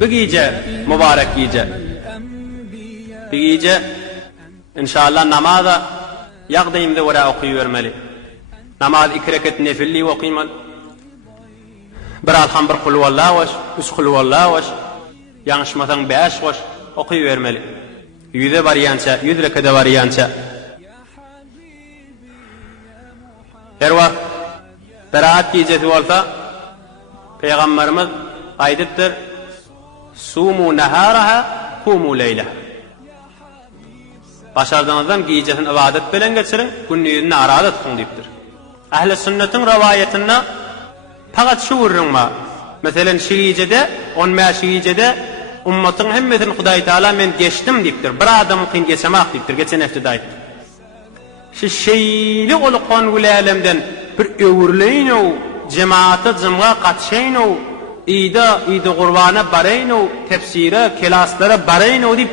Bu gece mübarek gece. Bu gece inşallah namaza yaqdayımda wara okuyuvermeli. Namaz 2 rekat nefilli okuymalı. Bir alham bir kul vallahu vaş, üç kul vallahu vaş, yanlışmasan 5 vaş okuyuvermeli. 100 variyança, 100 rekada variyança. Her vaqt beraat gecesi olsa Peygamberimiz aydıttır. Sumu naharaha kumu leylaha. Başardığınızdan gecesini ibadet bilen geçirin, gündüzünü arada tutun deyiptir. Ahl-i sünnetin rivayetinde fakat şu vururma. Mesela şu gecede, 15 gecede ummatın hemmesini Hudaý Taala men geçtim deyiptir. Bir adam kıyın geçemek deyiptir. Geçen hafta aytdı. Şu şeyli oluqan gülelemden bir öwürleyin o cemaate cımğa katşayn o ida gurbana barayn o tefsire kelaslara barayn o deyip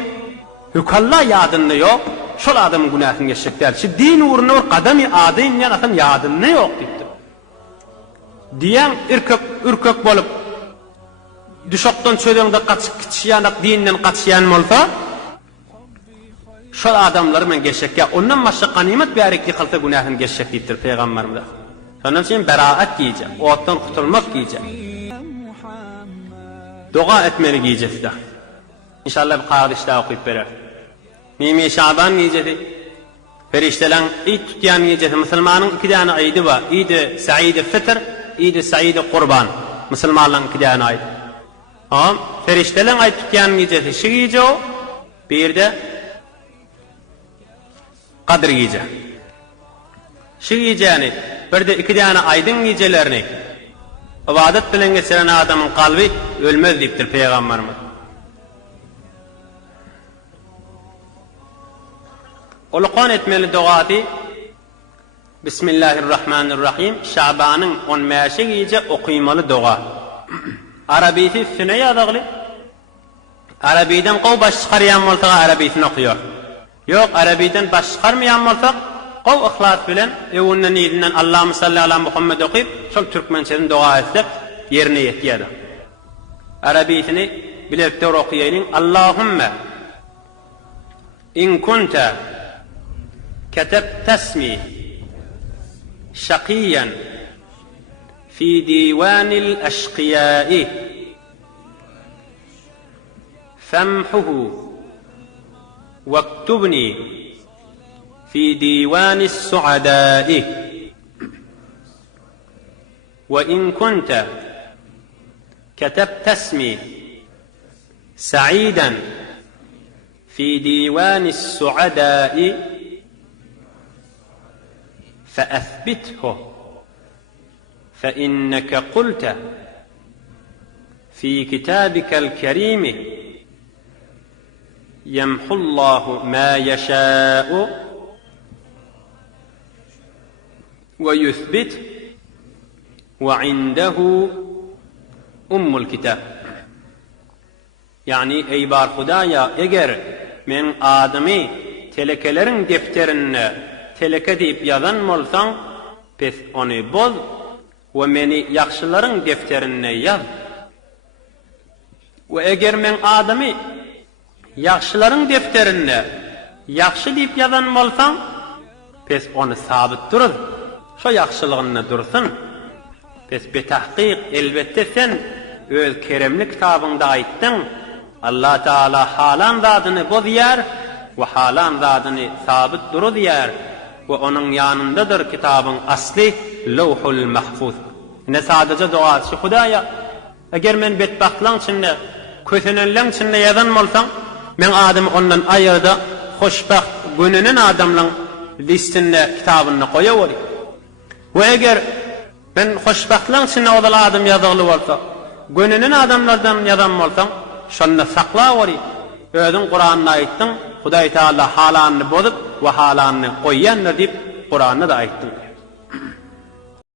hükalla yadında yok. Şol adamın günahını geçecekler. Şu din uğruna kadami adayın yanakın yadında yok deyiptir. Diyen ürkök bolup düşoktan çödüğünde kaçıyanak dininden kaçıyan olsa şol adamları men geçecek ya ondan başka ganimet bir hareketi kılsa günahını geçecek deyiptir Peygamberimiz. Onun için beraat giyecek, ottan kurtulmak giyecek. Dua etmeli giyecek de. İnşallah bir kardeşler okuyup verir. Mimi Şaban giyecek. Feriştelen Eid tutyan giyecek. Müslümanın 2 tane Eid'i var. Eid-i Said-i Fitr, Eid-i Said-i Kurban. Müslümanların 2 tane Eid. Ama feriştelen Eid tutyan giyecek. Şu giyecek o. Bir de Kadir giyecek. Şu giyeceğini, bir de 2 tane aydın giyecelerini ibadet bilen geçiren adamın kalbi ölmez deyiptir Peygamberimiz. Uluqan etmeli duatı Bismillahirrahmanirrahim Şaban'ın 15 gece okuymalı dua. Arabisi süne yazıqlı. Arabiden qov baş çıkaryan olsa Arabisini okuyor. Yok Arabiden baş çıkarmayan olsa qov ihlas bilen evinden iyilinden Allah'ım salli ala Muhammed okuyup şol Türkmençe'nin dua etsek yerine yetiyedi. Arabisini bilekte okuyayım. Allahümme in kunta كتبت اسمي شقيا في ديوان الأشقياء فامحه واكتبني في ديوان السعداء وإن كنت كتبت اسمي سعيدا في ديوان السعداء فأثبته فإنك قلت في كتابك الكريم يمحو الله ما يشاء ويثبت وعنده أم الكتاب. Yani ey bar Hudaya eğer men adamı telekelerin defterine teleke deyip yazan olsan pes onu boz ve meni yaxşıların defterine yaz. Ve eğer men adamı yaxşıların defterine yaxşı deyip yazan olsan pes onu sabit durur. Şu yaxşılığını dursun. Pes betahqiq elbette sen öz keremli kitabında ayttın. Allah Teala halan zadını bozuyar ve halan zadını sabit durur ve onun yanındadır kitabın asli Levhul Mahfuz. Ne sadece duası Hudaya eğer men betbaxtlan içinde kösenenlen içinde yazan olsam men adam ondan ayırda hoşbaxt gününün adamların listinde kitabını koyuverim. Ve eğer ben hoşbaxtlan içinde o da adam yazılı olsa gününün adamlardan yazan olsam şonda saklaverim. Özün Kur'an'da ayttın Hudaý Taala halanını bozup ve halanını koyyanlar deyip Kur'an'da da ayttın.